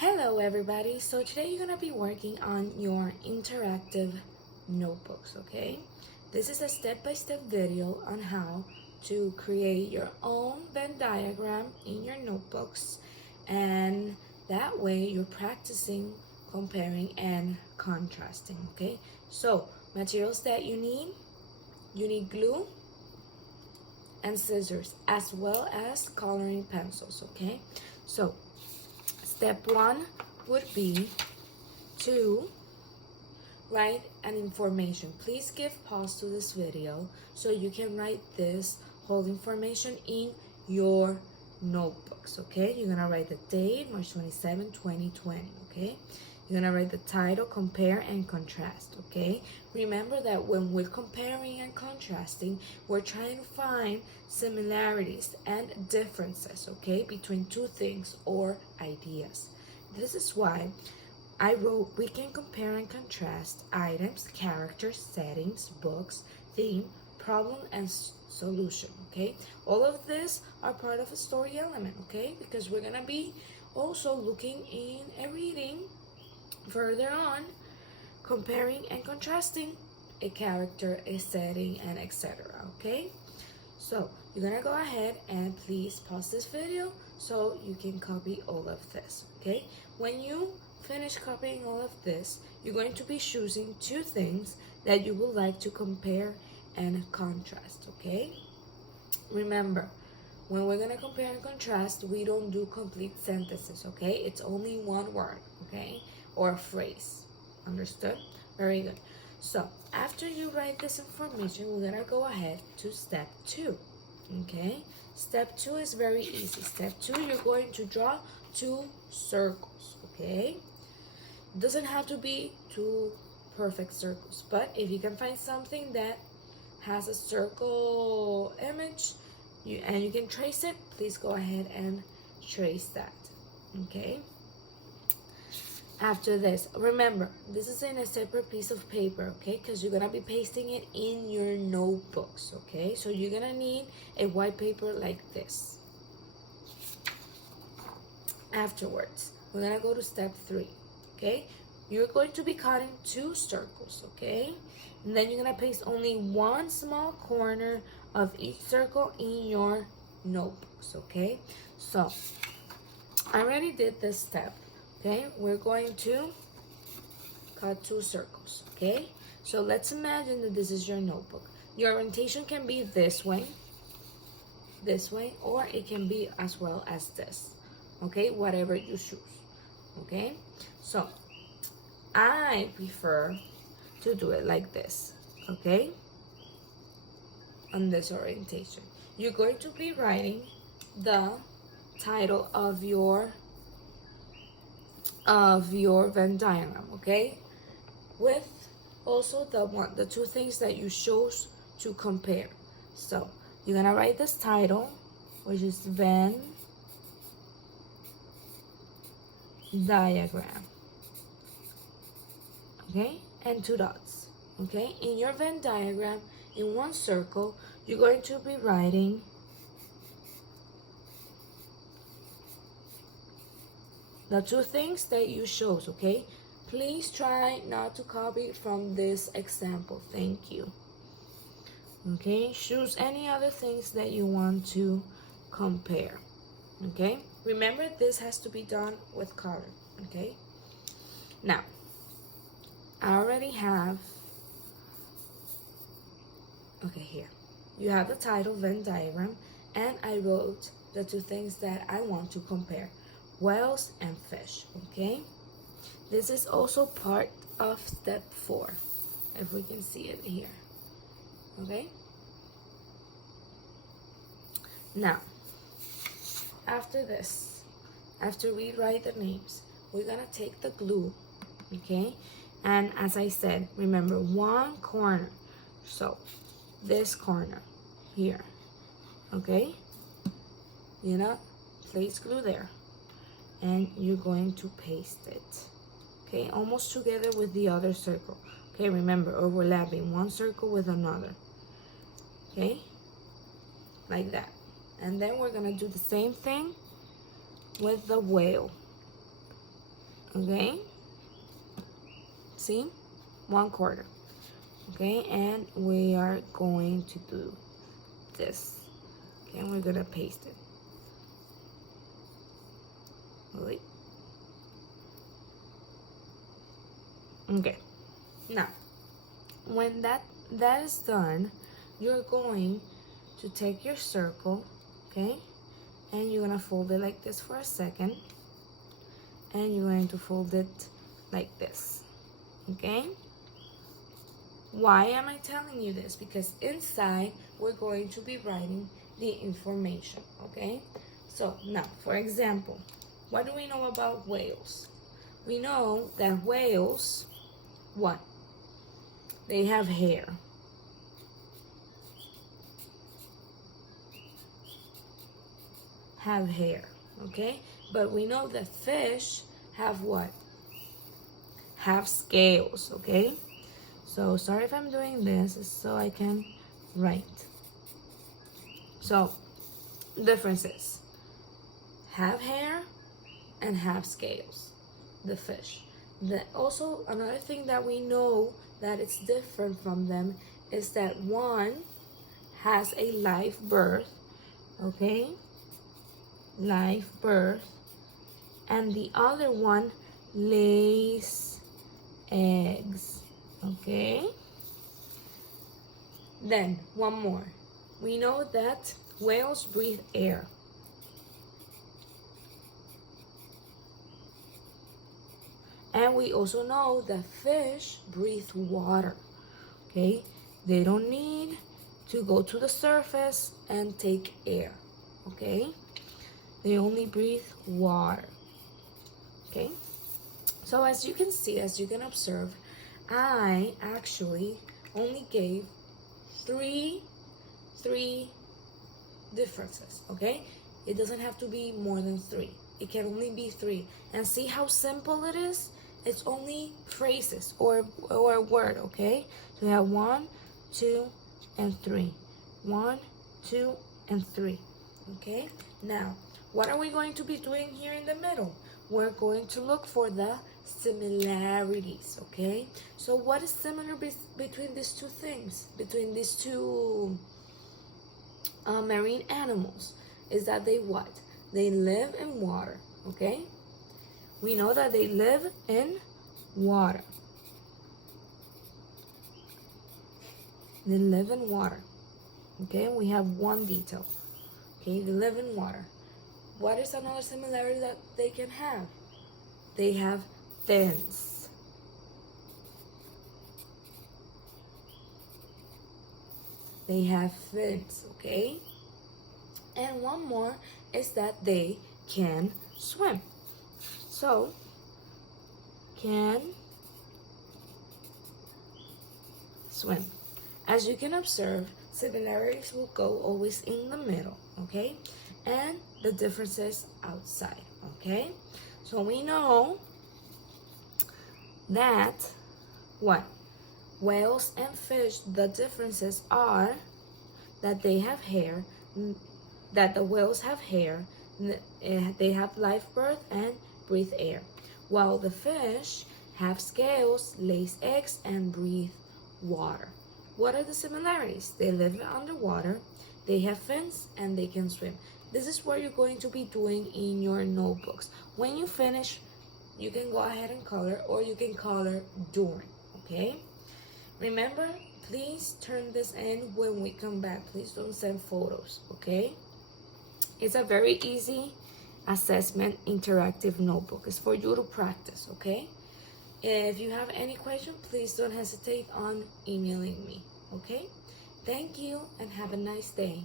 Hello everybody, so today you're going to be working on your interactive notebooks, okay? This is a step-by-step video on how to create your own Venn diagram in your notebooks, and that way you're practicing comparing and contrasting, okay? So materials that you need glue and scissors as well as coloring pencils, okay? So step one would be to write an information. Please give pause to this video so you can write this whole information in your notebooks, okay? You're gonna write the date, March 27, 2020, okay? You're gonna write the title, compare and contrast, okay? Remember that when we're comparing and contrasting, we're trying to find similarities and differences, okay, between two things or ideas. This is why I wrote we can compare and contrast items, characters, settings, books, theme, problem, and solution, okay? All of this are part of a story element, okay? Because we're gonna be also looking in and reading further on, comparing and contrasting a character, a setting, and etc. Okay, so you're gonna go ahead and please pause this video so you can copy all of this. Okay, when you finish copying all of this, you're going to be choosing two things that you would like to compare and contrast. Okay, remember, when we're gonna compare and contrast, we don't do complete sentences. Okay, it's only one word, okay, or a phrase. Understood? Very good. So after you write this information, we're gonna go ahead to step two. Okay, step two is very easy. Step two, you're going to draw two circles. Okay, it doesn't have to be two perfect circles, but if you can find something that has a circle image and you can trace it, please go ahead and trace that. Okay, after this, remember, this is in a separate piece of paper, okay, because you're gonna be pasting it in your notebooks, okay? So you're gonna need a white paper like this. Afterwards, we're gonna go to step three, okay? You're going to be cutting two circles, okay? And then you're gonna paste only one small corner of each circle in your notebooks, okay? So I already did this step. Okay, we're going to cut two circles, okay? So let's imagine that this is your notebook. Your orientation can be this way, or it can be as well as this, okay? Whatever you choose, okay? So I prefer to do it like this, okay? On this orientation. You're going to be writing the title of your Venn diagram, okay, with also the two things that you chose to compare. So you're gonna write this title, which is Venn diagram, okay, and two dots. Okay, in your Venn diagram, in one circle, you're going to be writing the two things that you chose, okay? Please try not to copy from this example. Thank you. Okay, choose any other things that you want to compare. Okay, remember this has to be done with color. Okay, now I already have, okay, here you have the title, Venn diagram, and I wrote the two things that I want to compare: whales and fish. Okay, this is also part of step 4, if we can see it here. Okay, now after this, after we write the names, we're gonna take the glue, okay, and as I said, remember, one corner, so this corner here, okay, you know, place glue there, and you're going to paste it, okay, almost together with the other circle. Okay, remember, overlapping one circle with another, okay, like that. And then we're gonna do the same thing with the whale. okay? See? 1/4. Okay, and we are going to do this. Okay, and we're gonna paste it. Wait. Okay, now when that is done, you're going to take your circle, okay, and you're gonna fold it like this for a second, and you're going to fold it like this, okay? Why am I telling you this? Because inside we're going to be writing the information, okay? So now, for example, what do we know about whales? We know that whales, what? They have hair. Have hair, okay? But we know that fish have what? Have scales, okay? So sorry if I'm doing this, so I can write. So differences: have hair and have scales, the fish. Also another thing that we know that it's different from them is that one has a live birth, okay? Live birth, and the other one lays eggs. Okay, then one more. We know that whales breathe air. And we also know that fish breathe water. Okay, they don't need to go to the surface and take air. Okay, they only breathe water. Okay, so as you can see, as you can observe, I actually only gave three differences, okay? It doesn't have to be more than 3. It can only be 3. And see how simple it is? It's only phrases or a word, okay? So we have 1, 2, and 3. 1, 2, and 3, okay? Now, what are we going to be doing here in the middle? We're going to look for the similarities, okay? So what is similar between these two things, between these two marine animals? Is that they what? They live in water, okay? We know that they live in water. They live in water, okay? We have one detail, okay? They live in water. What is another similarity that they can have? They have fins. They have fins, okay? And one more is that they can swim. So, can swim. As you can observe, similarities will go always in the middle, okay? And the differences outside, okay? So we know that what? Whales and fish, the differences are that they have hair, that the whales have hair, they have live birth and breathe air, while the fish have scales, lays eggs, and breathe water. What are the similarities? They live underwater, they have fins, and they can swim. This is what you're going to be doing in your notebooks. When you finish, you can go ahead and color, or you can color during, okay? Remember, please turn this in when we come back. Please don't send photos, okay? It's a very easy assessment interactive notebook. It's for you to practice, okay? If you have any question, please don't hesitate on emailing me, okay? Thank you and have a nice day.